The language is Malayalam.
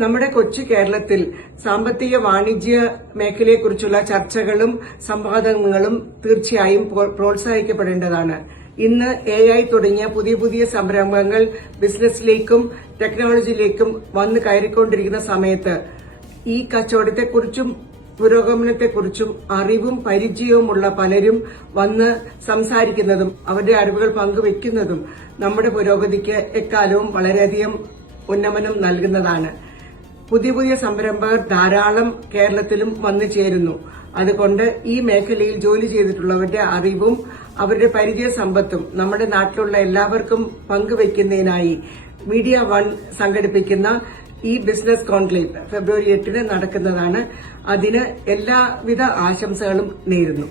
നമ്മുടെ കൊച്ചു കേരളത്തിൽ സാമ്പത്തിക വാണിജ്യ മേഖലയെക്കുറിച്ചുള്ള ചർച്ചകളും സംവാദങ്ങളും തീർച്ചയായും പ്രോത്സാഹിക്കപ്പെടേണ്ടതാണ്. ഇന്ന് AI തുടങ്ങിയ പുതിയ പുതിയ സംരംഭങ്ങൾ ബിസിനസ്സിലേക്കും ടെക്നോളജിയിലേക്കും വന്നു കയറിക്കൊണ്ടിരിക്കുന്ന സമയത്ത് ഈ കച്ചവടത്തെക്കുറിച്ചും പുരോഗമനത്തെക്കുറിച്ചും അറിവും പരിചയവുമുള്ള പലരും വന്ന് സംസാരിക്കുന്നതും അവരുടെ അറിവുകൾ പങ്കുവെക്കുന്നതും നമ്മുടെ പുരോഗതിക്ക് എക്കാലവും വളരെയധികം ഉന്നമനം നൽകുന്നതാണ്. പുതിയ പുതിയ സംരംഭകർ ധാരാളം കേരളത്തിലും വന്നു ചേരുന്നു. അതുകൊണ്ട് ഈ മേഖലയിൽ ജോലി ചെയ്തിട്ടുള്ളവരുടെ അറിവും അവരുടെ പരിചയ സമ്പത്തും നമ്മുടെ നാട്ടിലുള്ള എല്ലാവർക്കും പങ്കുവയ്ക്കുന്നതിനായി മീഡിയ വൺ സംഘടിപ്പിക്കുന്ന ഈ ബിസിനസ് കോൺക്ലേവ് ഫെബ്രുവരി 8 നടക്കുന്നതാണ്. അതിന് എല്ലാവിധ ആശംസകളും നേരുന്നു.